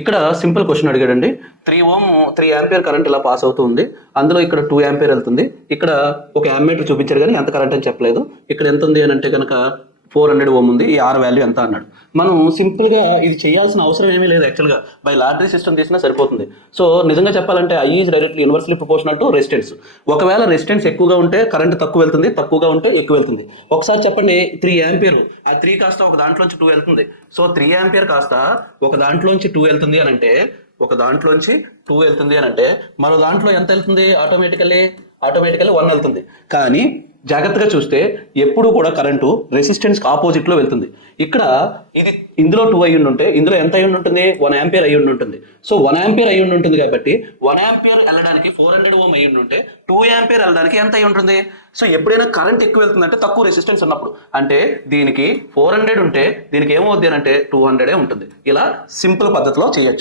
ఇక్కడ simple question అడిగాడండి. 3 ampere current ఇలా pass అవుతుంది. అందులో ఇక్కడ 2 ఆంపియర్ వెళ్తుంది. ఇక్కడ ఒక ఆమ్మీటర్ చూపించారు కానీ ఎంత కరెంట్ అని చెప్పలేదు. ఇక్కడ ఎంత ఉంది అని అంటే కనుక 400 ఓం ఉంది. ఈ ఆర్ వాల్యూ ఎంత అన్నాడు. మనం సింపుల్గా ఇది చేయాల్సిన అవసరం ఏమీ లేదు. యాక్చువల్గా బై లాటరీ సిస్టమ్ చేసినా సరిపోతుంది. సో నిజంగా చెప్పాలంటే I is directly universally proportional to resistance. ఒకవేళ రెసిస్టెన్స్ ఎక్కువగా ఉంటే కరెంట్ తక్కువ వెళ్తుంది, తక్కువగా ఉంటే ఎక్కువ వెళ్తుంది. ఒకసారి చెప్పండి, 3 ఆంపియర్ ఆ 3 కాస్త ఒక దాంట్లోంచి 2 వెళ్తుంది. సో 3 ఆంపియర్ కాస్త ఒక దాంట్లోంచి 2 వెళ్తుంది అని అంటే మరో దాంట్లో ఎంత వెళ్తుంది? ఆటోమేటికల్లీ 1 వెళ్తుంది. కానీ జాగ్రత్తగా చూస్తే ఎప్పుడు కూడా కరెంటు రెసిస్టెన్స్కి ఆపోజిట్లో వెళ్తుంది. ఇక్కడ ఇందులో 2 అయ్యి ఉంటే ఇందులో ఎంత అయ్యి ఉంటుంది? 1 ఆంపియర్ అయ్యి ఉంటుంది. సో 1 ఆంపియర్ అయ్యి ఉంటుంది కాబట్టి 1 ఆంపియర్ వెళ్ళడానికి 400 ఓం అయ్యి ఉంటే 2 ఆంపియర్ వెళ్ళడానికి ఎంత అయ్యి ఉంటుంది? సో ఎప్పుడైనా కరెంట్ ఎక్కువ వెళ్తుందంటే తక్కువ రెసిస్టెన్స్ ఉన్నప్పుడు, అంటే దీనికి 400 ఉంటే దీనికి ఏమవుద్ది అని అంటే 200 ఉంటుంది. ఇలా సింపుల్ పద్ధతిలో చేయొచ్చు.